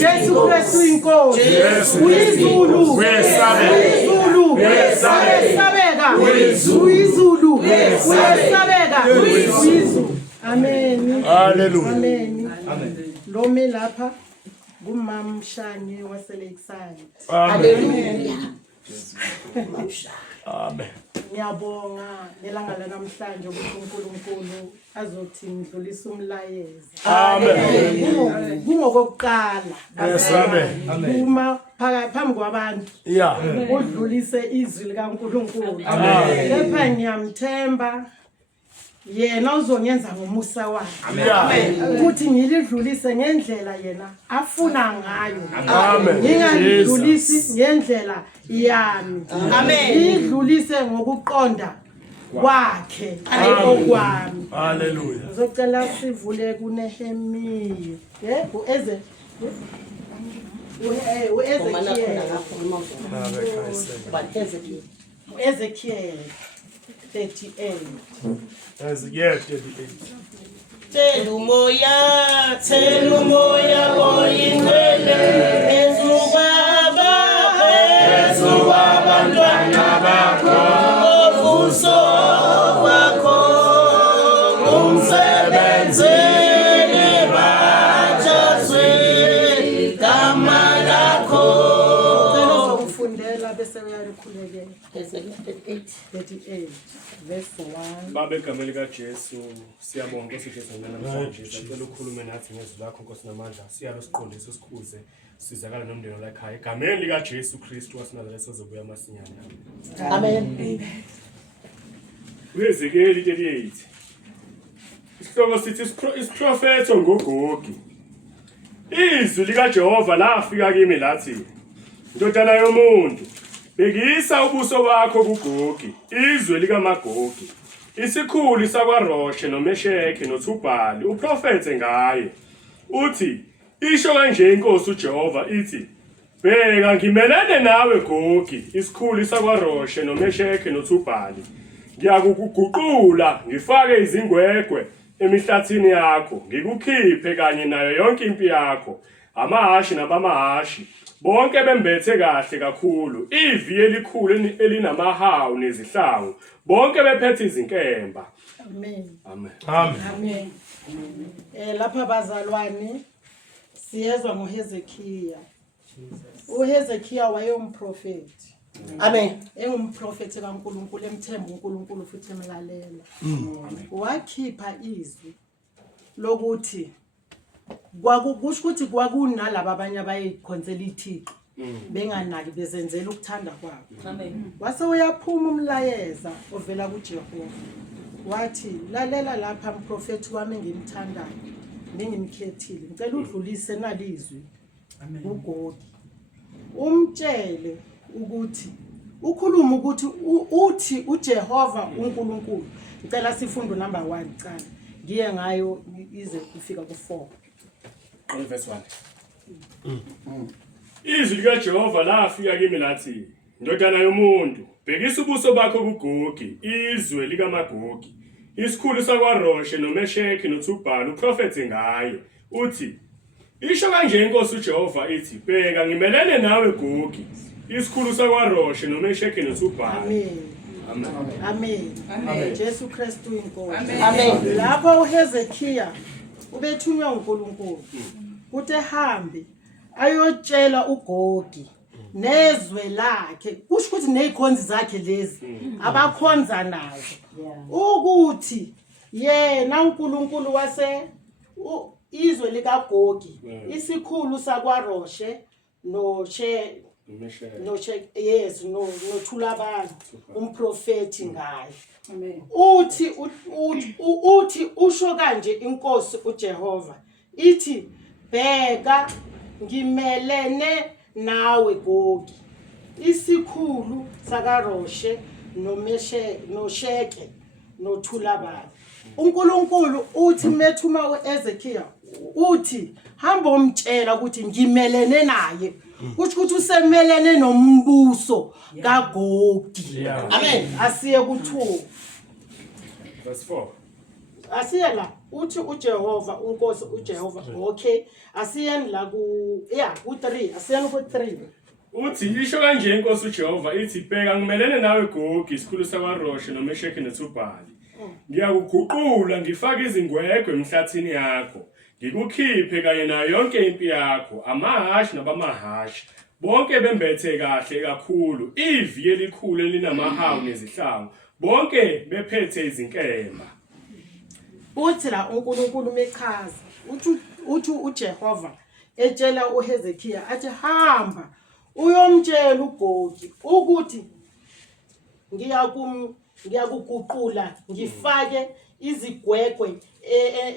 Jesu Kristu inkosi. Uyizulu. Uyizulu. Uyesabeka. Uyizulu. Uyesabeka. Uyizulu. Amen. Hallelujah. Amen. Lomi lapha ngumama Mshanye waseLakeside. Hallelujah. Amen. Ngiyabonga nelanga lanamhlanje ukuthi uNkulunkulu azothi ngidlulisa umlayezo. Amen. Kungokokuqala. Yes, amen. Uma phambi kwabantu. Yeah. Udlulise izwi likaNkulunkulu. Amen. Kepha ngiyamthemba yena uzonyenza ngomusa wakhe. Amen. Ukuthi ngilidlulise ngendlela yena afuna ngayo. Amen. Ngingidlulisi ngendlela yami. Amen. Ngidlulise ngokuqonda kwakhe okwami. Hallelujah. Ngizocela sivule kuNehemiya. UEze Ezekiel 38. Ezekiel 38. Tell umoya oyingcwele ezubabantwana bakho ovuso wakho umsebenzele bajazwe igama lakho. Ukufundela bese uyalikhulekela. Ezekiel 38 verse 1. Baba egameni likaJesu siyabonga Nkosi Jesu namhlanje sicela ukukhuluma nathi ngezwi lakho Nkosi namandla siyalo siqondise sikhuze sizakala nomndeni lakhaya egameni likaJesu Kristu waseNazaretha ozobuya masinyane. Amen. Ezekiel 38 isihloko sithi isiprofeto ngoGogi. Izwi likaJehova lafika kimi lathi ndodana yomuntu bekisa ubuso bakho kuGogi izwe likaMagogi isikhulu sakwaRoshe noMesheke noThubhali uprofete ngaye uthi isho kanje inkosi uJehova ithi bheka ngimelene nawe Gogi isikhulu sakwaRoshe noMesheke noThubhali ngiyakuguqula ngifake izingwegwe emihlathini yakho ngikukhiphe kanye nayo yonke impi yakho amahashi nabamahashi bonke bembethe kahle kakhulu ivi elikhulu elinamahawu nezihlangu bonke bephethe izinkemba. Amen. Amen. Amen. Lapha bazalwane siyezwa ngoHezekiya. uHezekiya wayeyumprofeti. Amen. Engumprofeti kaNkulunkulu emthemba uNkulunkulu futhi emlalela. Wakhipha izwi lokuthi kusho ukuthi kwakunalabo abanye abayikhonzela ithixo benganaki bezenzela ukuthanda kwabo. Amen. Wase uyaphuma umlayeza ovela kuJehova. Wathi lalela lapha umprofeti wami engimthandayo nengimkhethile ngicela udlulise nalizwi uGogi umtshele ukuthi ukhuluma ukuthi uthi uJehova uNkulunkulu. Ngicela sifundo number 1 cala ngiye ngayo ize kufika ku4 verse 1. Izwi likaJehova lafika kimi lathi ndodana yomuntu bhekisa ubuso bakho kuGogi izwe likaMagogi isikhulu sakwaRoshe noMesheke noThubhali uprofeti ngaye uthi isho kanje inkosi uJehova ithi bheka ngimelene nawe Gogi isikhulu sakwaRoshe noMesheke noThubhali. Amen. Amen. Amen. Jesu Kristu inkosi. Amen. Lapho uHezekiya ubethunywa uNkulunkulu ukuthi ehambe ayotshela uGogi nezwe lakhe kusho ukuthi nezikhonzi zakhe lezi abakhonza nazo ukuthi yena uNkulunkulu wase izwe likaGogi isikhulu sakwaRoshe noThulabani umprofeti ngaye. Uthi usho kanje inkosi uJehova ithi bheka ngimelene nawe Gogi isikhulu sakaRoshe noMesheke noThulabani. uNkulunkulu uthi methuma uHezekiya uthi hamba umtshela ukuthi ngimelene naye kusho ukuthi usemelene nombuso kaGogi. Amen. Asiye ku2 verse 4. asiye la uthi uJehova unkosi uJehova. Okay, asiyeni la ku3 asiyeni ku3 uthi isho kanje inkosi uJehova ithi bheka ngimelene nawe Gogi isikhulu sakwaRoshe noMesheke noThubhali ngiyakuguqula ngifake izingwegwe emhlathini yakho ngikukhiphe kanye nayo yonke impi yakho amahashi nabamahashi bonke bembethe kahle kakhulu ivi elikhulu elinamahawu nezihlangu bonke bephethe izinkemba. uthi la uNkulunkulu mechaza uthi uJehova etshela uHezekiya athi hamba uyomtshela uGogi ukuthi ngiyakuguqula ngifake izigwegwe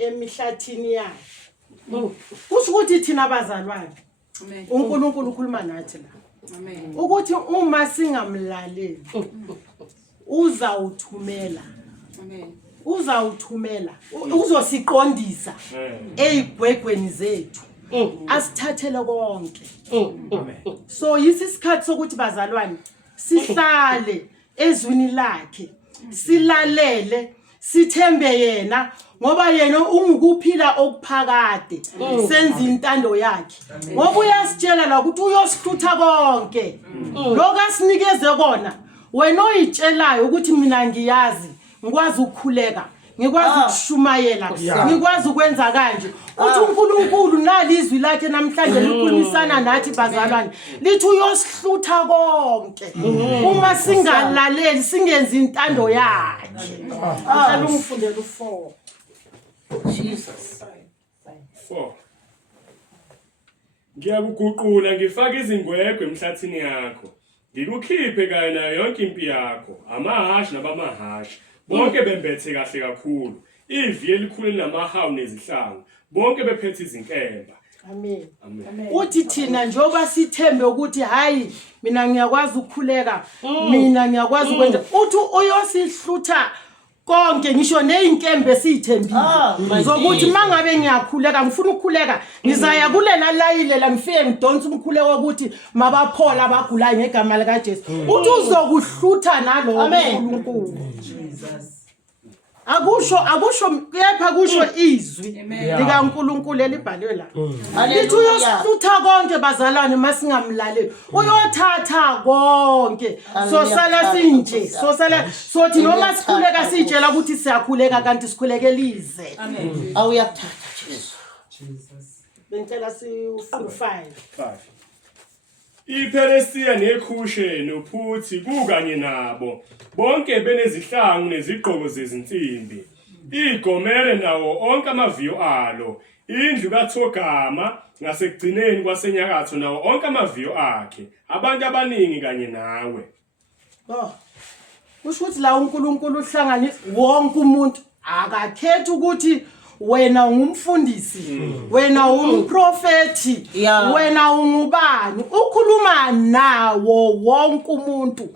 emihlathini yakhe. Kusho ukuthi thina abazalwane uNkulunkulu ukhuluma nathi la ukuthi uma singamlaleli uzawuthumela uzosiqondisa ezigwegweni zethu asithathele konke. So yisisikhathi sokuthi bazalwane sihlale ezwini lakhe silalele sithembe yena ngoba yena ungukuphila okuphakade senza intando yakhe ngoba uyasitshela la ukuthi uyosihlutha konke lokho asinikeze kona wena oyitshelayo ukuthi mina ngiyazi ngikwazi ukukhuleka ngikwazi ukushumayela ngikwazi ukwenza kanje uthi uNkulunkulu nalizwi lakhe namhlanje likhulumisana nathi bazalwane lithi uyosihlutha konke uma singalaleli singenza intando yakhe. Ngicela ungifundele u4 Jesus. 4. Ngiyakuguqula ngifake izingwegwe emhlathini yakho ngikukhiphe kanye nayo yonke impi yakho amahashi nabamahashi bonke bembethe kahle kakhulu ivi elikhulu elinamahawu nezihlangu bonke bephethe izinkemba. Amen. Amen. Uthi thina njoba sithembe ukuthi hayi mina ngiyakwazi ukukhuleka mina ngiyakwazi ukwenza uthi uyosihlutha konke ngisho nezinkembe sithembile zokuthi mangabe ngiyakhuleka ngifuna ukukhuleka ngizaya kulela layilela ngifike ngidonsa umkhuleko ukuthi mabaphola abagulayo ngegama lika Jesu uthi uzokuhlutha nalo uNkulunkulu akusho kepha kusho izwi lika uNkulunkulu elibhalwe la lithi uyosihlutha konke bazalwane masingamlaleli uyothatha konke sosala sinje sothi noma sikhuleka sitshela ukuthi siyakhuleka kanti sikhulekelize awuyakuthatha Jesus bengicela sifunde 5 iPeresiya neKhushe noPhuthi kukanye nabo bonke benezihlangu nezigqoko zezinsimbi iGomere nawo onke amaviyo alo indlu kaThogama ngasekugcineni kwasenyakatho nawo onke amaviyo akhe abantu abaningi kanye nawe kusho ukuthi la uNkulunkulu uhlanganisa wonke umuntu akakhethi ukuthi wena ungumfundisi wena umprofeti wena ungubani ukhuluma nawo wonke umuntu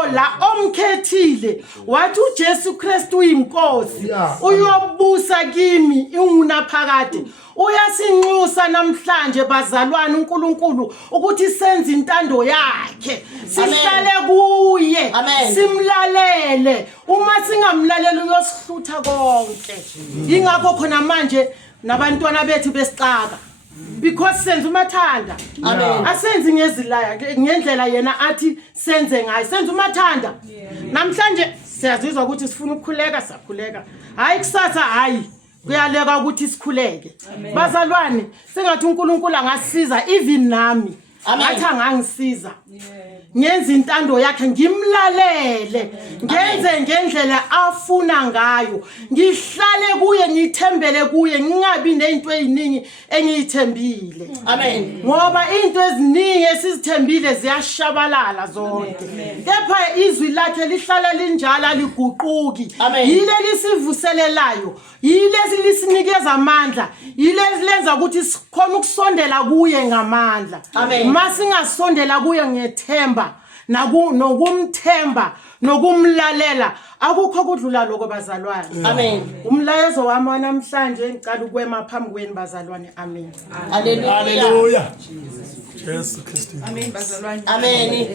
ola omkhethile wathi uJesu Kristu uyinkosi uyobusa kimi ungunaphakade uyasinxusa namhlanje bazalwane uNkulunkulu ukuthi senze intando yakhe sihlale kuye simlalele uma singamlaleli uyosihlutha konke ingakho khona manje nabantwana bethu besicaka because senze umathanda asenzi ngezilaya ngendlela yena athi senze ngayo senze umathanda namhlanje siyazizwa ukuthi sifuna ukukhuleka sakhuleka hayi kusasa hayi kuyaleka ukuthi sikhuleke bazalwane sengathi uNkulunkulu angasiza even nami ngathi angangisiza ngenza intando yakhe ngimlalele ngenze ngendlela afuna ngayo ngihlale kuye ngithembele kuye ngingabi nezinto eziningi engiyithembile amen ngoba into eziningi esizithembile ziyashabalala zonke kepha izwi lakhe lihlala linjalo liguquki yile lisivuselelayo yile lisinikeza amandla yile lenza ukuthi sikhona ukusondela kuye ngamandla masingasondela kuye ngethemba nokumthemba nokumlalela akukho kudlula lokho bazalwane amen umlayezo wami namhlanje ngicela ukwema phambi kweni bazalwane amen haleluya Hallelujah. Jesus Christ. Amen bazalwane. amen